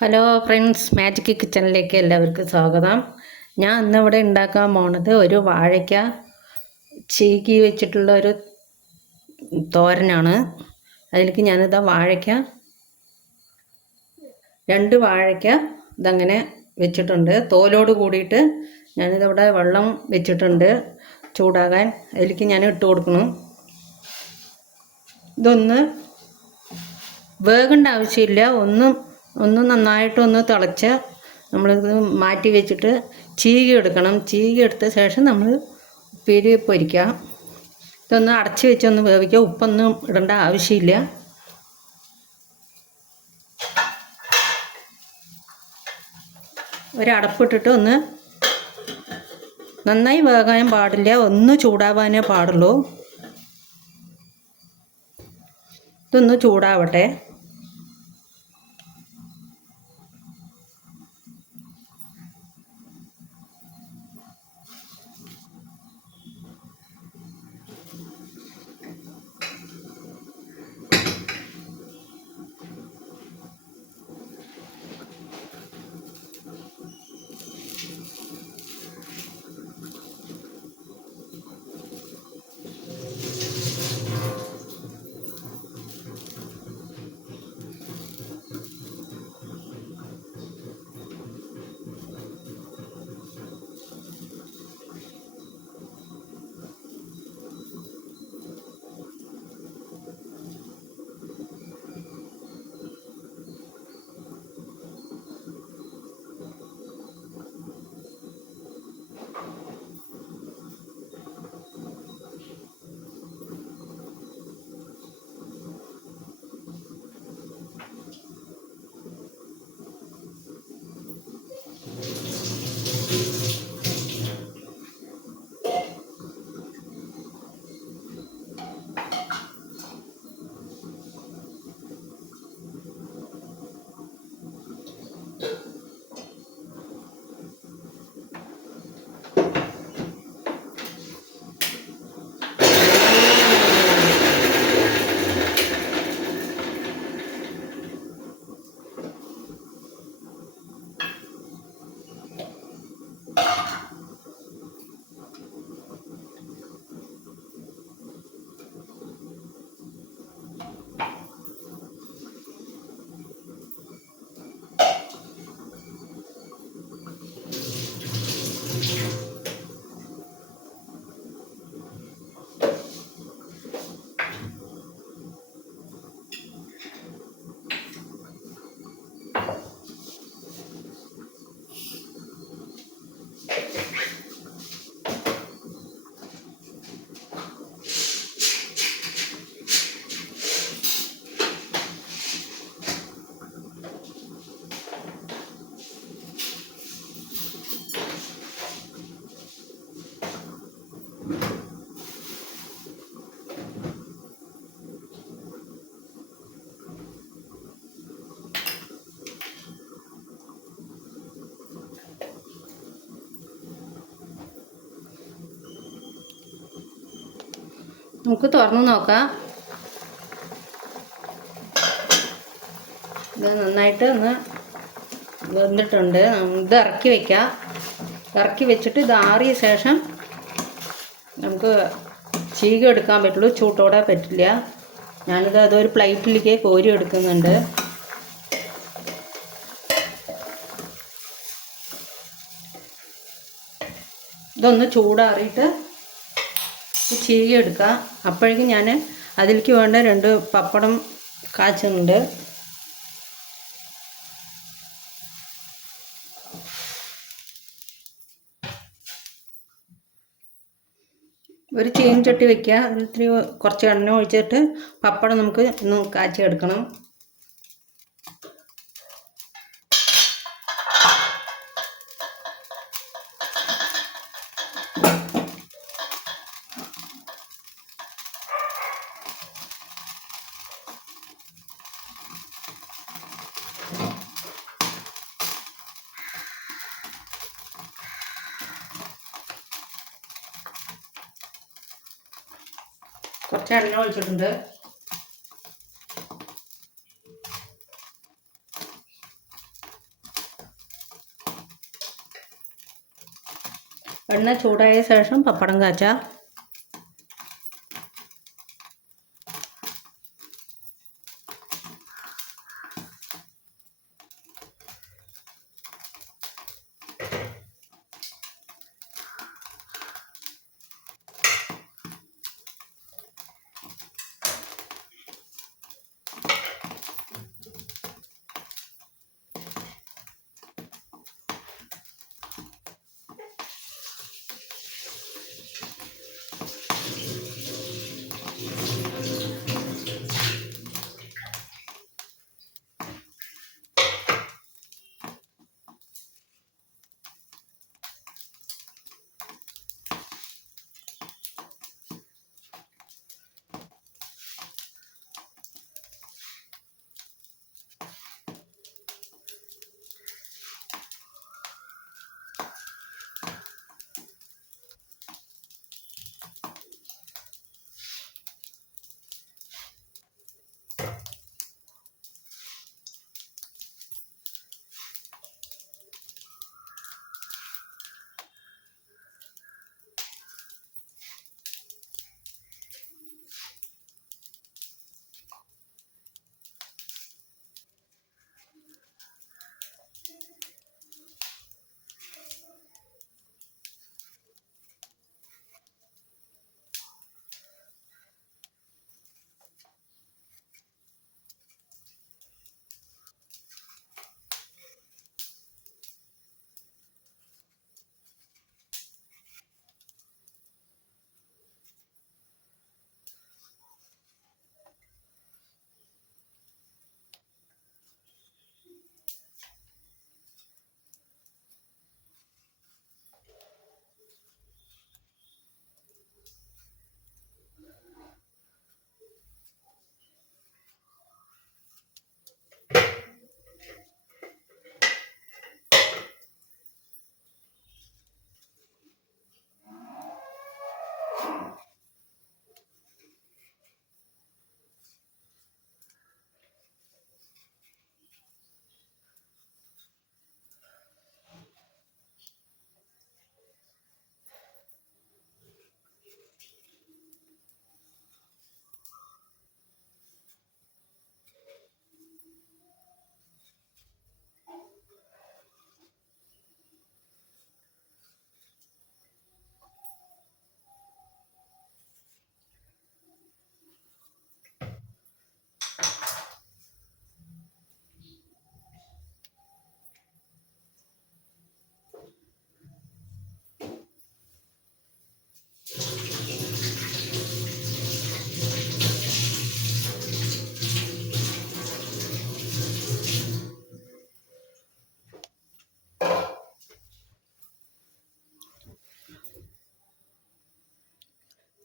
Hello friends, magic കിച്ചണിലേക്ക് എല്ലാവർക്കും സ്വാഗതം. ഞാൻ ഇന്നിവിടെ ഉണ്ടാക്കാൻ പോണത് ഒരു വാഴയ്ക്ക ചീകി വെച്ചിട്ടുള്ള ഒരു തോരനാണ്. അതിലേക്ക് ഞാനിതാ രണ്ട് വാഴയ്ക്ക ഇതങ്ങനെ വെച്ചിട്ടുണ്ട്. തോലോട് കൂടിയിട്ട് ഞാനിതവിടെ വെള്ളം വെച്ചിട്ടുണ്ട് ചൂടാകാൻ. അതിലേക്ക് ഞാൻ ഇട്ട് കൊടുക്കണം. ഇതൊന്ന് വേകേണ്ട ആവശ്യമില്ല. ഒന്ന് നന്നായിട്ടൊന്ന് തിളച്ച് നമ്മളിത് മാറ്റി വെച്ചിട്ട് ചീകി എടുക്കണം. ചീകി എടുത്ത ശേഷം നമ്മൾ ഉപ്പേരി പൊരിക്കാം. ഇതൊന്ന് അടച്ച് വെച്ചൊന്ന് വേവിക്കുക. ഉപ്പൊന്നും ഇടേണ്ട ആവശ്യമില്ല. ഒരടപ്പിട്ടിട്ട് ഒന്ന് നന്നായി വേകാൻ പാടില്ല, ഒന്ന് ചൂടാവാനേ പാടുള്ളൂ. ഇതൊന്ന് ചൂടാവട്ടെ. നമുക്ക് തുറന്ന് നോക്കാം. ഇത് നന്നായിട്ട് ഒന്ന് വെന്തിട്ടുണ്ട്. ഇത് ഇറക്കി വയ്ക്കാം. ഇറക്കി വെച്ചിട്ട് ഇത് ആറിയ ശേഷം നമുക്ക് ചീക എടുക്കാൻ പറ്റുള്ളൂ. ചൂട്ടോടെ പറ്റില്ല. ഞാനിത് അതൊരു പ്ലേറ്റിലേക്ക് കോരി എടുക്കുന്നുണ്ട്. ഇതൊന്ന് ചൂടാറിയിട്ട് ചീകി എടുക്കുക. അപ്പോഴേക്കും ഞാൻ അതിലേക്ക് വേണ്ട 2 പപ്പടം കാച്ചുന്നുണ്ട്. ഒരു ചീനച്ചട്ടി വയ്ക്കുക. അതിൽ കുറച്ച് എണ്ണ ഒഴിച്ചിട്ട് പപ്പടം നമുക്ക് ഒന്ന് കാച്ചി എടുക്കണം. കുറച്ച് എണ്ണ ഒഴിച്ചിട്ടുണ്ട്. എണ്ണ ചൂടായ ശേഷം പപ്പടം കാച്ചാം.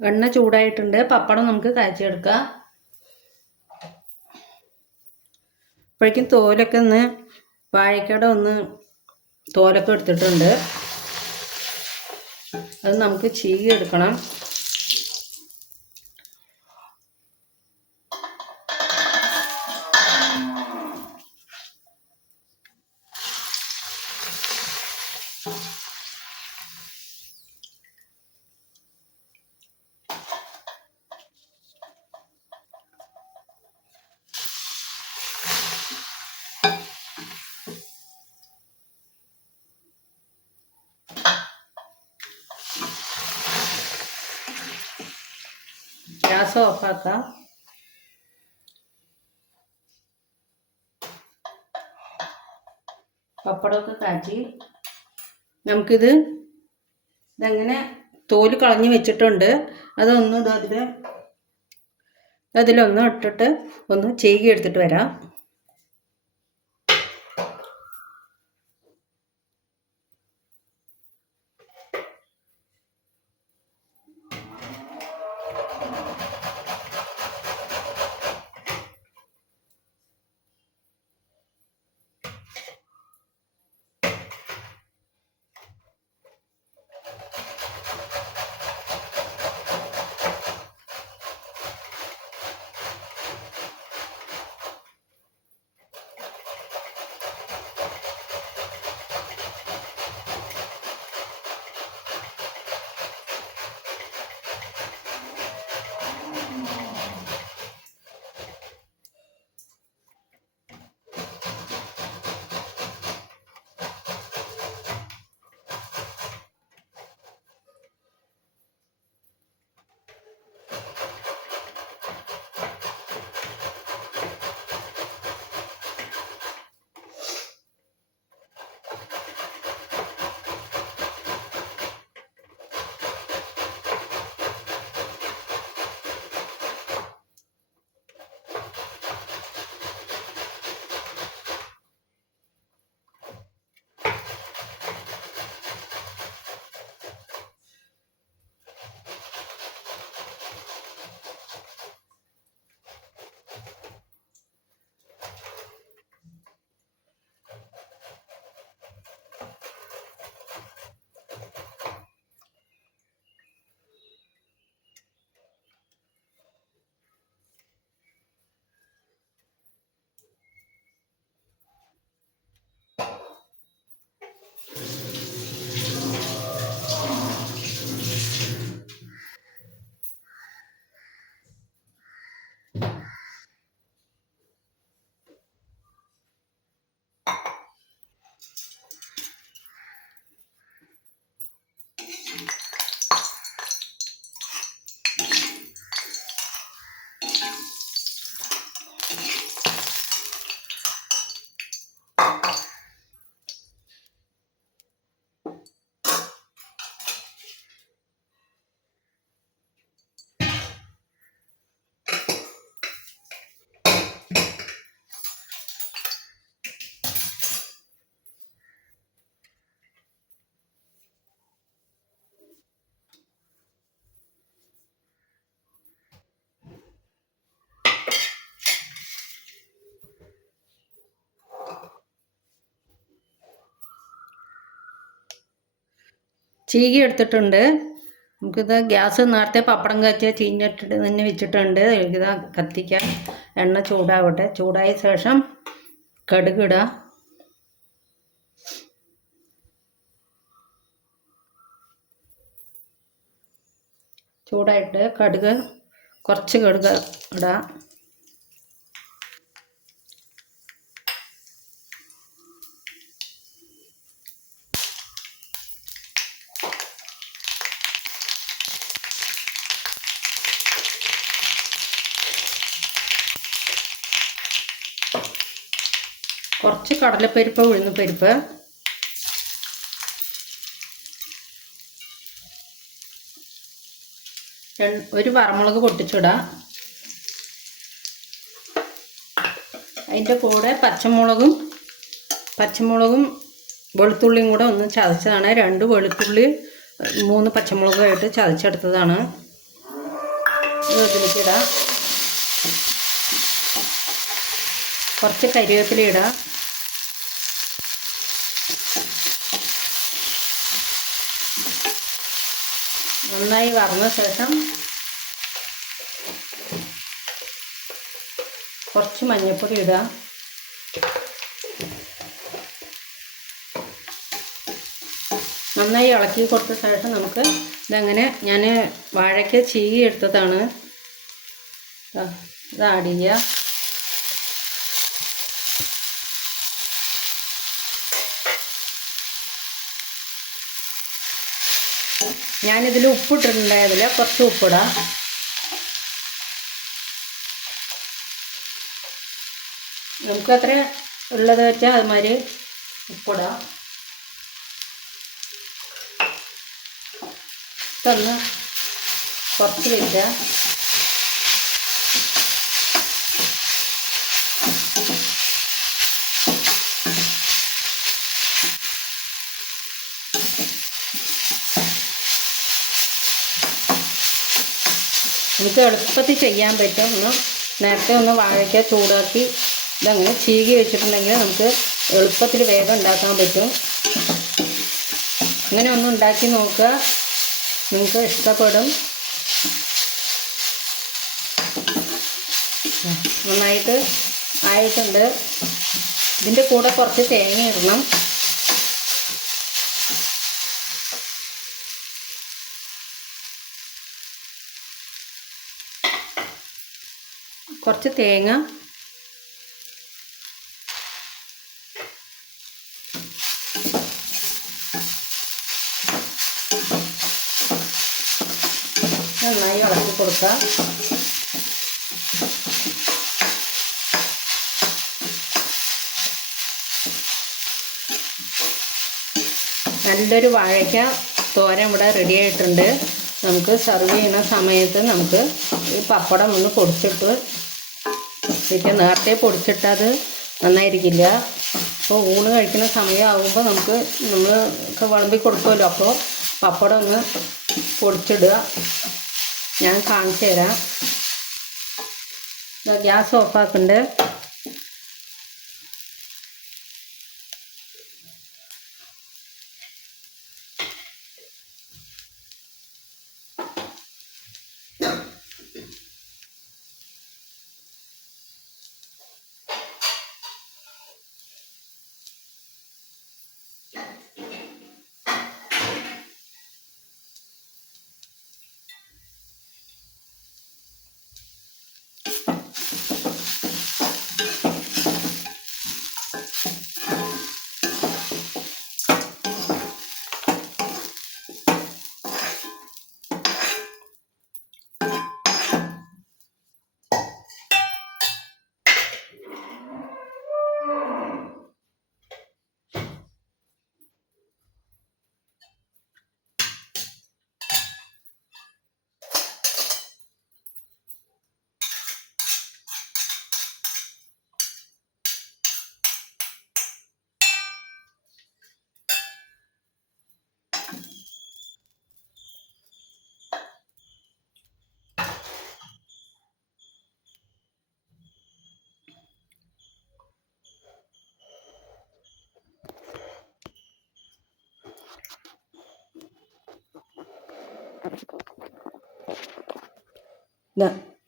എണ്ണ ചൂടായിട്ടുണ്ട്. പപ്പടം നമുക്ക് കാച്ചിയെടുക്കാം. അപ്പോഴേക്കും തോലൊക്കെ വാഴക്കട തോലൊക്കെ എടുത്തിട്ടുണ്ട്. അത് നമുക്ക് ചീകി എടുക്കണം. ഗ്യാസ് ഓഫാക്കാം. പപ്പടമൊക്കെ കാച്ചി ഇതെങ്ങനെ തോല് കളഞ്ഞ് വെച്ചിട്ടുണ്ട്. അതൊന്ന് അതിലൊന്ന് ഇട്ടിട്ട് ഒന്ന് ചീകി എടുത്തിട്ട് വരാം. ചീകി എടുത്തിട്ടുണ്ട്. നമുക്കിത് ഗ്യാസ് നേരത്തെ പപ്പടം കാച്ചിയ ചീഞ്ഞിട്ടിട്ട് തന്നെ വെച്ചിട്ടുണ്ട്. ഇതാ കത്തിക്കാം. എണ്ണ ചൂടാവട്ടെ. ചൂടായ ശേഷം കടുകിടുക. ചൂടായിട്ട് കടുക് കുറച്ച് കടുക് ഇടുക. കുറച്ച് കടലപ്പരിപ്പ്, ഉഴുന്നുപരിപ്പ്, ഒരു വറമുളക് പൊട്ടിച്ചിടാം. അതിൻ്റെ കൂടെ പച്ചമുളകും വെളുത്തുള്ളിയും കൂടെ ഒന്ന് ചതച്ചതാണ്. 2 വെളുത്തുള്ളി 3 പച്ചമുളകുമായിട്ട് ചതച്ചെടുത്തതാണ്. ഇതിലേക്ക് ഇടാം. കുറച്ച് കരിവേപ്പില ഇടാം. നന്നായി വറന്ന ശേഷം കുറച്ച് മഞ്ഞൾപ്പൊടി ഇടുക. നന്നായി ഇളക്കി കൊടുത്ത ശേഷം നമുക്ക് ഇതങ്ങനെ ഞാൻ വാഴയ്ക്ക് ചീകി എടുത്തതാണ്. ഇത് ആഡ് ചെയ്യുക. ഞാനിതിൽ ഉപ്പിട്ടിട്ടുണ്ടായതിൽ കുറച്ച് ഉപ്പിടാം. നമുക്ക് അത്ര ഉള്ളത് വെച്ചാൽ അതുമാതിരി ഉപ്പിടാം. ഇതൊന്ന് കുറച്ച് വെക്കുക. നമുക്ക് എളുപ്പത്തിൽ ചെയ്യാൻ പറ്റും. നേരത്തെ ഒന്ന് വാഴയ്ക്ക ചൂടാക്കി ഇതങ്ങനെ ചീകി വെച്ചിട്ടുണ്ടെങ്കിൽ നമുക്ക് എളുപ്പത്തിൽ വേഗം ഉണ്ടാക്കാൻ പറ്റും. ഇങ്ങനെ ഒന്ന് ഉണ്ടാക്കി നോക്കുക, നിങ്ങൾക്ക് ഇഷ്ടപ്പെടും. നന്നായിട്ട് ആയിട്ടുണ്ട്. ഇതിൻ്റെ കൂടെ കുറച്ച് തേങ്ങ ഇടണം. കുറച്ച് തേങ്ങ, നന്നായി ഇളക്കി കൊടുക്കുക. നല്ലൊരു വാഴയ്ക്ക തോരൻ ഇവിടെ റെഡി ആയിട്ടുണ്ട്. നമുക്ക് സെർവ് ചെയ്യുന്ന സമയത്ത് നമുക്ക് ഈ പപ്പടം ഒന്ന് പൊടിച്ചിട്ട്, പിന്നെ നേരത്തെ പൊടിച്ചിട്ടത് നന്നായിരിക്കില്ല. അപ്പോൾ ഊണ് കഴിക്കുന്ന സമയമാകുമ്പോൾ നമ്മളൊക്കെ വിളമ്പി കൊടുക്കുമല്ലോ. അപ്പോൾ പപ്പടം ഒന്ന് പൊടിച്ചിടുക. ഞാൻ കാണിച്ചു തരാം. ഗ്യാസ് ഓഫാക്കുന്നുണ്ട്.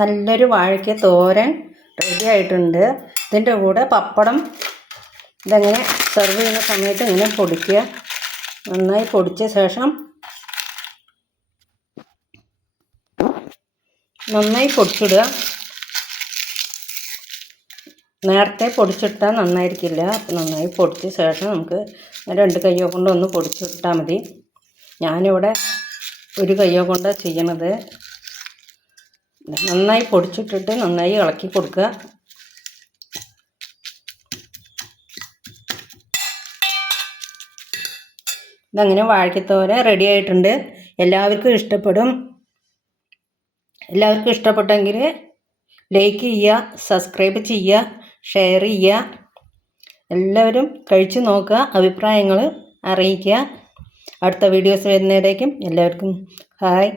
നല്ലൊരു വാഴയ്ക്ക തോരൻ റെഡി ആയിട്ടുണ്ട്. ഇതിൻ്റെ കൂടെ പപ്പടം ഇതെങ്ങനെ സെർവ് ചെയ്യുന്ന സമയത്ത് ഇങ്ങനെ പൊടിക്കുക. നന്നായി പൊടിച്ച ശേഷം നന്നായി പൊടിച്ചിടുക. നേരത്തെ പൊടിച്ചിട്ടാൽ നന്നായിരിക്കില്ല. അപ്പം നന്നായി പൊടിച്ച ശേഷം നമുക്ക് 2 കയ്യോ കൊണ്ട് ഒന്ന് പൊടിച്ചിട്ടാൽ മതി. ഞാനിവിടെ 1 കയ്യോ കൊണ്ടാണ് ചെയ്യണത്. നന്നായി പൊടിച്ചിട്ടിട്ട് നന്നായി ഇളക്കി കൊടുക്കുക. ഇതങ്ങനെ വാഴയ്ക്കത്തോരൻ റെഡി ആയിട്ടുണ്ട്. എല്ലാവർക്കും ഇഷ്ടപ്പെടും. എല്ലാവർക്കും ഇഷ്ടപ്പെട്ടെങ്കിൽ ലൈക്ക് ചെയ്യുക, സബ്സ്ക്രൈബ് ചെയ്യുക, ഷെയർ ചെയ്യുക. എല്ലാവരും കഴിച്ചു നോക്കുക, അഭിപ്രായങ്ങൾ അറിയിക്കുക. അടുത്ത വീഡിയോസ് വരുന്നതിലേക്കും എല്ലാവർക്കും ഹായ്.